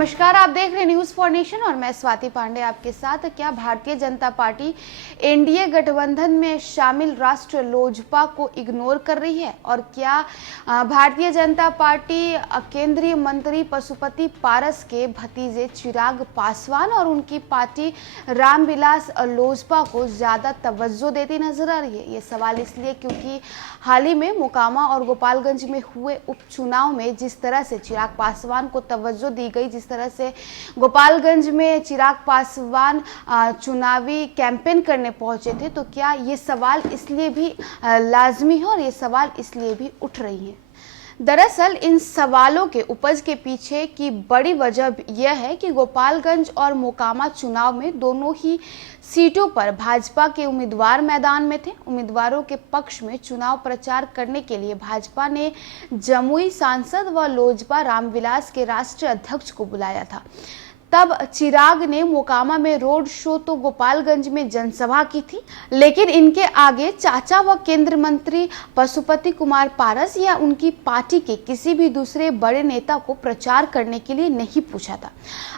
नमस्कार, आप देख रहे हैं न्यूज फॉर नेशन और मैं स्वाति पांडे आपके साथ। क्या भारतीय जनता पार्टी एनडीए गठबंधन में शामिल राष्ट्र लोजपा को इग्नोर कर रही है? और क्या भारतीय जनता पार्टी केंद्रीय मंत्री पशुपति पारस के भतीजे चिराग पासवान और उनकी पार्टी रामविलास लोजपा को ज्यादा तवज्जो देती नजर आ रही है? ये सवाल इसलिए क्योंकि हाल ही में मोकामा और गोपालगंज में हुए उपचुनाव में जिस तरह से चिराग पासवान को तवज्जो दी गई, जिस तरह से गोपालगंज में चिराग पासवान चुनावी कैंपेन करने पहुंचे थे, तो क्या ये सवाल इसलिए भी लाजमी है और ये सवाल इसलिए भी उठ रही है? दरअसल इन सवालों के उपज के पीछे की बड़ी वजह यह है कि गोपालगंज और मोकामा चुनाव में दोनों ही सीटों पर भाजपा के उम्मीदवार मैदान में थे। उम्मीदवारों के पक्ष में चुनाव प्रचार करने के लिए भाजपा ने जमुई सांसद व लोजपा रामविलास के राष्ट्रीय अध्यक्ष को बुलाया था। तब चिराग ने मोकामा में रोड शो तो गोपालगंज में जनसभा की थी, लेकिन इनके आगे चाचा व केंद्रीय मंत्री पशुपति कुमार पारस या उनकी पार्टी के किसी भी दूसरे बड़े नेता को प्रचार करने के लिए नहीं पूछा था।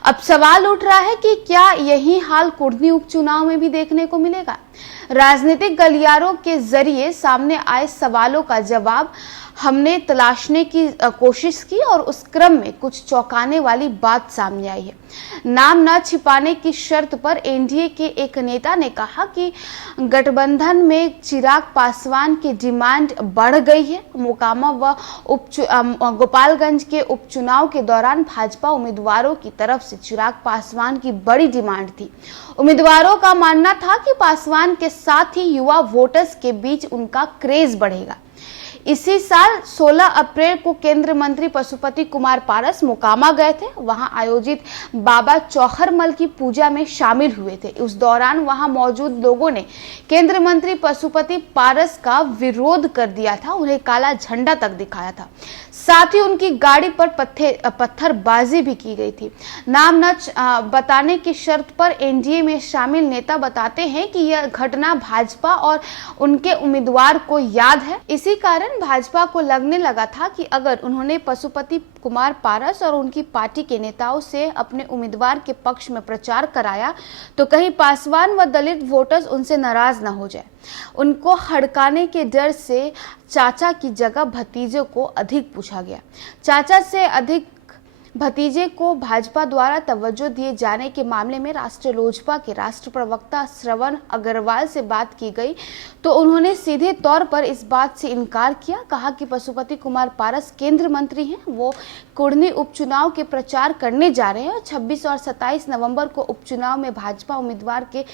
अब सवाल उठ रहा है कि क्या यही हाल कुर्नी उपचुनाव में भी देखने को मिलेगा? राजनीतिक गलियारों के जरिए सामने आए सवालों का जवाब हमने तलाशने की कोशिश की और उस क्रम में कुछ चौंकाने वाली बात सामने आई है। नाम न छिपाने की शर्त पर एनडीए के एक नेता ने कहा कि गठबंधन में चिराग पासवान की डिमांड बढ़ गई है। मोकामा व गोपालगंज के उपचुनाव के दौरान भाजपा उम्मीदवारों की तरफ से चिराग पासवान की बड़ी डिमांड थी। उम्मीदवारों का मानना था कि पासवान के साथ ही युवा वोटर्स के बीच उनका क्रेज बढ़ेगा। इसी साल 16 अप्रैल को केंद्रीय मंत्री पशुपति कुमार पारस मोकामा गए थे। वहां आयोजित बाबा चौहरमल की पूजा में शामिल हुए थे। उस दौरान वहां मौजूद लोगों ने केंद्रीय मंत्री पशुपति पारस का विरोध कर दिया था, उन्हें काला झंडा तक दिखाया था। साथ ही उनकी गाड़ी पर पत्थरबाजी भी की गई थी। नाम न बताने की शर्त पर एनडीए में शामिल नेता बताते हैं कि यह घटना भाजपा और उनके उम्मीदवार को याद है। इसी कारण भाजपा को लगने लगा था कि अगर उन्होंने पशुपति कुमार पारस और उनकी पार्टी के नेताओं से अपने उम्मीदवार के पक्ष में प्रचार कराया तो कहीं पासवान व दलित वोटर्स उनसे नाराज न हो जाए। उनको हड़काने के डर से चाचा की जगह भतीजे को अधिक पूछा गया। चाचा से अधिक भतीजे को भाजपा द्वारा तवज्जो दिए जाने के मामले में राष्ट्रीय लोजपा के राष्ट्र प्रवक्ता श्रवण अग्रवाल से बात की गई तो उन्होंने सीधे तौर पर इस बात से इनकार किया। कहा कि पशुपति कुमार पारस केंद्रीय मंत्री हैं, वो कुर्नी उपचुनाव के प्रचार करने जा रहे हैं और 26 और 27 नवंबर को उपचुनाव में भाजपा उम्मीदवार के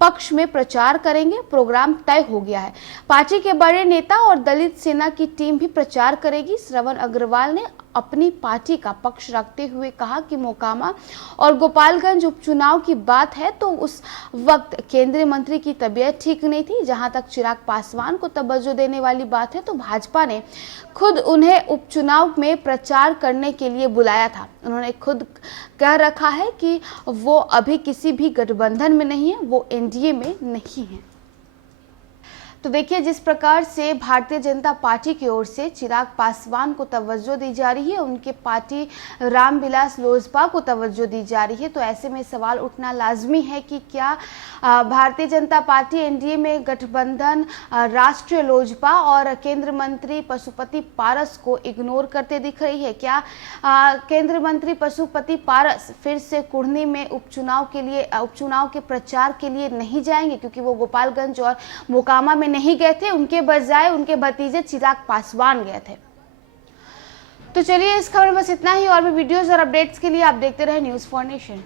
पक्ष में प्रचार करेंगे। प्रोग्राम तय हो गया है। पार्टी के बड़े नेता और दलित सेना की टीम भी प्रचार करेगी। श्रवण अग्रवाल ने अपनी पार्टी का पक्ष रखते हुए कहा कि मोकामा और गोपालगंज उपचुनाव की बात है तो उस वक्त केंद्रीय मंत्री की तबीयत ठीक नहीं थी। जहां तक चिराग पासवान को तवज्जो देने वाली बात है तो भाजपा ने खुद उन्हें उपचुनाव में प्रचार करने के लिए बुलाया था। उन्होंने खुद कह रखा है कि वो अभी किसी भी गठबंधन में नहीं है, वो एनडीए में नहीं है। तो देखिए, जिस प्रकार से भारतीय जनता पार्टी की ओर से चिराग पासवान को तवज्जो दी जा रही है, उनके पार्टी रामविलास लोजपा को तवज्जो दी जा रही है, तो ऐसे में सवाल उठना लाजमी है कि क्या भारतीय जनता पार्टी एनडीए में गठबंधन राष्ट्रीय लोजपा और केंद्रीय मंत्री पशुपति पारस को इग्नोर करते दिख रही है? क्या केंद्रीय मंत्री पशुपति पारस फिर से कुर्नी में उपचुनाव के प्रचार के लिए नहीं जाएंगे क्योंकि वो गोपालगंज और मोकामा में नहीं गए थे, उनके बजाय उनके भतीजे चिराग पासवान गए थे? तो चलिए, इस खबर में बस इतना ही। और भी वीडियोस और अपडेट्स के लिए आप देखते रहे न्यूज फॉर नेशन।